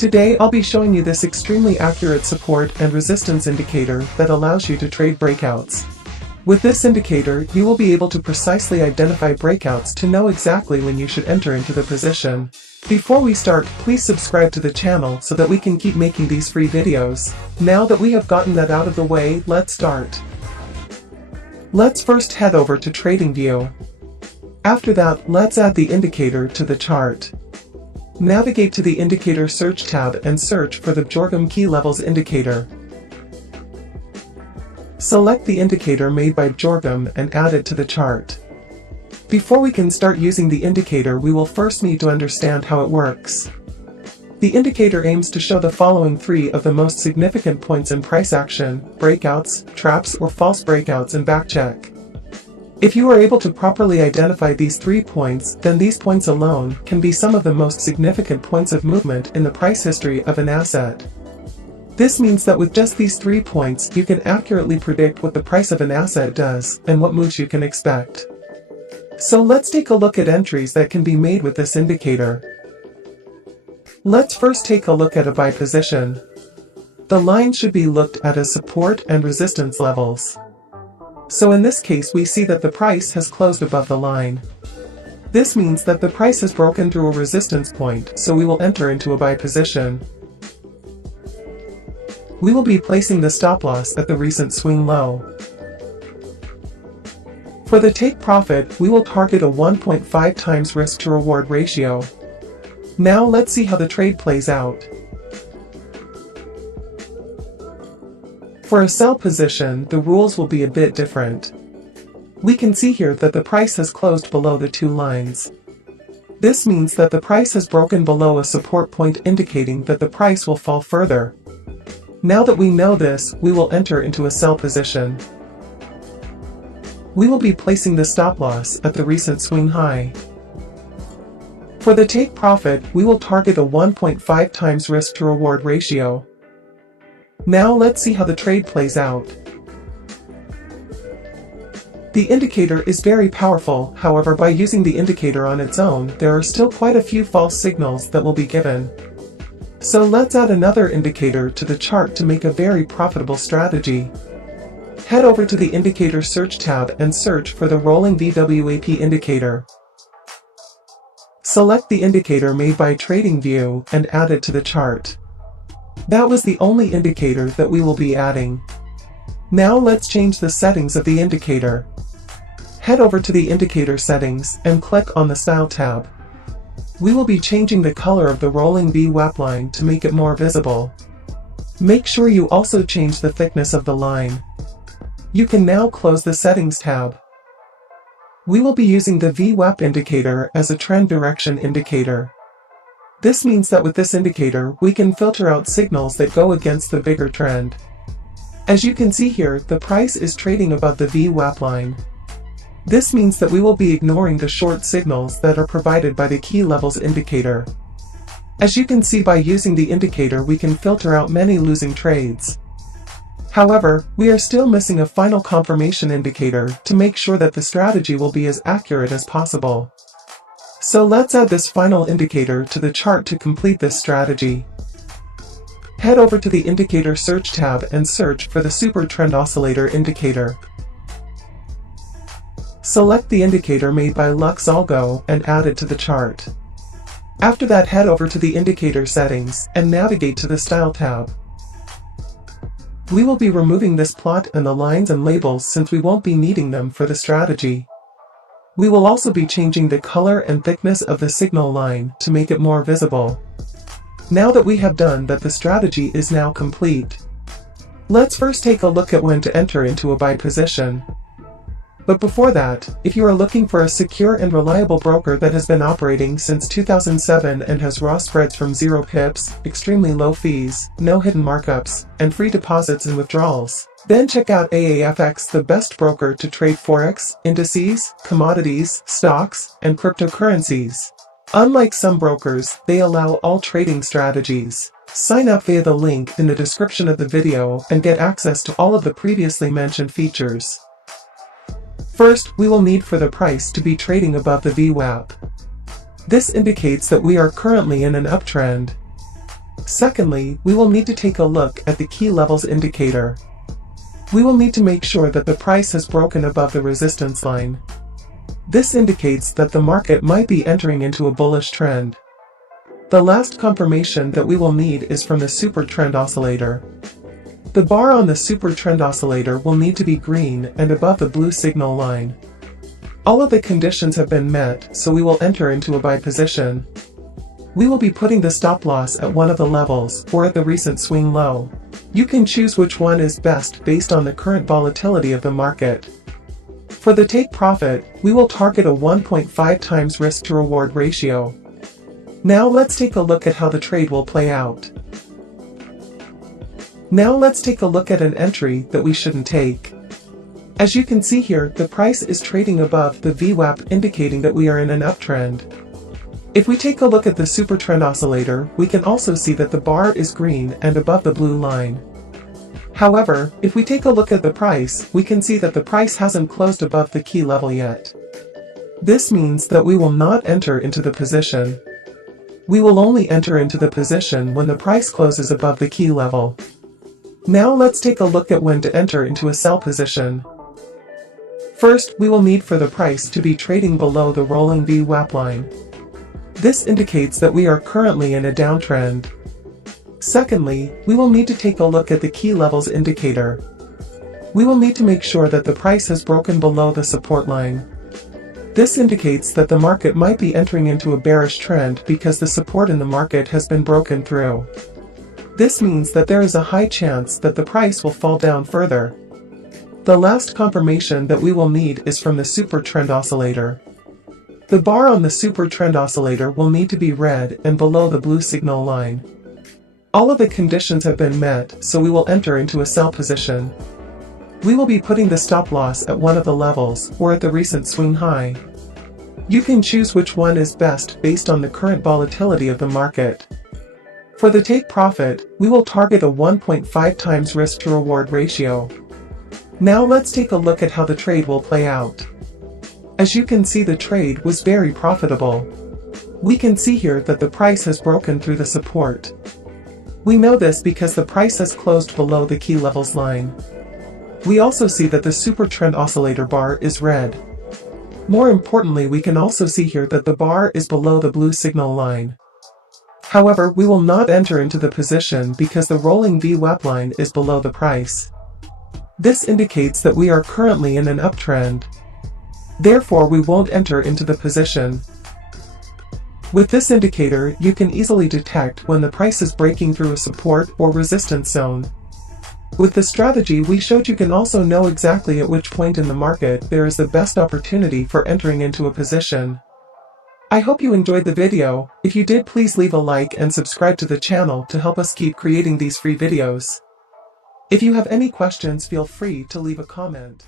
Today I'll be showing you this extremely accurate support and resistance indicator that allows you to trade breakouts. With this indicator, you will be able to precisely identify breakouts to know exactly when you should enter into the position. Before we start, please subscribe to the channel so that we can keep making these free videos. Now that we have gotten that out of the way, let's start. Let's first head over to TradingView. After that, let's add the indicator to the chart. Navigate to the Indicator Search tab and search for the Jorgum Key Levels indicator. Select the indicator made by Jorgum and add it to the chart. Before we can start using the indicator, we will first need to understand how it works. The indicator aims to show the following three of the most significant points in price action: breakouts, traps, or false breakouts, and backcheck. If you are able to properly identify these 3 points, then these points alone can be some of the most significant points of movement in the price history of an asset. This means that with just these 3 points, you can accurately predict what the price of an asset does and what moves you can expect. So let's take a look at entries that can be made with this indicator. Let's first take a look at a buy position. The line should be looked at as support and resistance levels. So in this case, we see that the price has closed above the line. This means that the price has broken through a resistance point, so we will enter into a buy position. We will be placing the stop loss at the recent swing low. For the take profit, we will target a 1.5 times risk to reward ratio. Now let's see how the trade plays out. For a sell position, the rules will be a bit different. We can see here that the price has closed below the 2 lines. This means that the price has broken below a support point, indicating that the price will fall further. Now that we know this, we will enter into a sell position. We will be placing the stop loss at the recent swing high. For the take profit, we will target a 1.5 times risk to reward ratio. Now let's see how the trade plays out. The indicator is very powerful, however, by using the indicator on its own, there are still quite a few false signals that will be given. So let's add another indicator to the chart to make a very profitable strategy. Head over to the Indicator Search tab and search for the Rolling VWAP indicator. Select the indicator made by TradingView and add it to the chart. That was the only indicator that we will be adding. Now let's change the settings of the indicator. Head over to the indicator settings and click on the Style tab. We will be changing the color of the rolling VWAP line to make it more visible. Make sure you also change the thickness of the line. You can now close the Settings tab. We will be using the VWAP indicator as a trend direction indicator. This means that with this indicator, we can filter out signals that go against the bigger trend. As you can see here, the price is trading above the VWAP line. This means that we will be ignoring the short signals that are provided by the key levels indicator. As you can see, by using the indicator, we can filter out many losing trades. However, we are still missing a final confirmation indicator to make sure that the strategy will be as accurate as possible. So let's add this final indicator to the chart to complete this strategy. Head over to the Indicator Search tab and search for the Super Trend Oscillator indicator. Select the indicator made by Lux Algo and add it to the chart. After that, head over to the indicator settings and navigate to the Style tab. We will be removing this plot and the lines and labels since we won't be needing them for the strategy. We will also be changing the color and thickness of the signal line to make it more visible. Now that we have done that, the strategy is now complete. Let's first take a look at when to enter into a buy position. But before that, if you are looking for a secure and reliable broker that has been operating since 2007 and has raw spreads from 0 pips, extremely low fees, no hidden markups, and free deposits and withdrawals, then check out AAFX, the best broker to trade forex, indices, commodities, stocks, and cryptocurrencies. Unlike some brokers, they allow all trading strategies. Sign up via the link in the description of the video and get access to all of the previously mentioned features. First, we will need for the price to be trading above the VWAP. This indicates that we are currently in an uptrend. Secondly, we will need to take a look at the key levels indicator. We will need to make sure that the price has broken above the resistance line. This indicates that the market might be entering into a bullish trend. The last confirmation that we will need is from the super trend oscillator. The bar on the super trend oscillator will need to be green and above the blue signal line. All of the conditions have been met, so we will enter into a buy position. We will be putting the stop loss at one of the levels, or at the recent swing low. You can choose which one is best based on the current volatility of the market. For the take profit, we will target a 1.5 times risk to reward ratio. Now let's take a look at how the trade will play out. Now let's take a look at an entry that we shouldn't take. As you can see here, the price is trading above the VWAP, indicating that we are in an uptrend. If we take a look at the super trend oscillator, we can also see that the bar is green and above the blue line. However, if we take a look at the price, we can see that the price hasn't closed above the key level yet. This means that we will not enter into the position. We will only enter into the position when the price closes above the key level. Now let's take a look at when to enter into a sell position. First, we will need for the price to be trading below the rolling VWAP line. This indicates that we are currently in a downtrend. Secondly, we will need to take a look at the key levels indicator. We will need to make sure that the price has broken below the support line. This indicates that the market might be entering into a bearish trend because the support in the market has been broken through. This means that there is a high chance that the price will fall down further. The last confirmation that we will need is from the super trend oscillator. The bar on the super trend oscillator will need to be red and below the blue signal line. All of the conditions have been met, so we will enter into a sell position. We will be putting the stop loss at one of the levels, or at the recent swing high. You can choose which one is best based on the current volatility of the market. For the take profit, we will target a 1.5 times risk to reward ratio. Now let's take a look at how the trade will play out. As you can see, the trade was very profitable. We can see here that the price has broken through the support. We know this because the price has closed below the key levels line. We also see that the super trend oscillator bar is red. More importantly, we can also see here that the bar is below the blue signal line. However, we will not enter into the position because the rolling VWAP line is below the price. This indicates that we are currently in an uptrend. Therefore, we won't enter into the position. With this indicator, you can easily detect when the price is breaking through a support or resistance zone. With the strategy we showed, you can also know exactly at which point in the market there is the best opportunity for entering into a position. I hope you enjoyed the video. If you did, please leave a like and subscribe to the channel to help us keep creating these free videos. If you have any questions, feel free to leave a comment.